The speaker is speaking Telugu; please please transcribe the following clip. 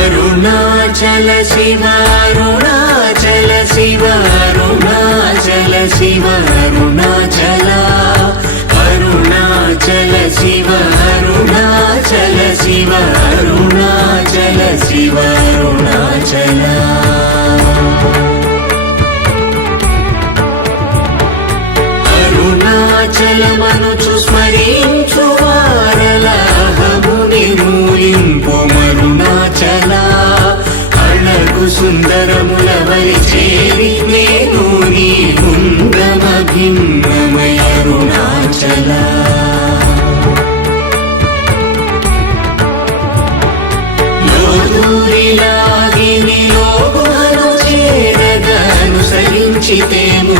అరుణాచల శివ అరుణాచల శివ అరుణాచల శివ అరుణాచల అరుణాచల శివ అరుణాచల శివ అరుణాచల శివ అరుణాచల అరుణాచలమనుచు స్మరించు వారలహము నిర్మూలింపు మరుణాచల అళగు సుందరముల వరి చేరి నేను నీ గుండ్రమ భిన్నమయ అరుణాచల లోదూరిలాగి నియోగుహను చేరగా అనుసరించితేము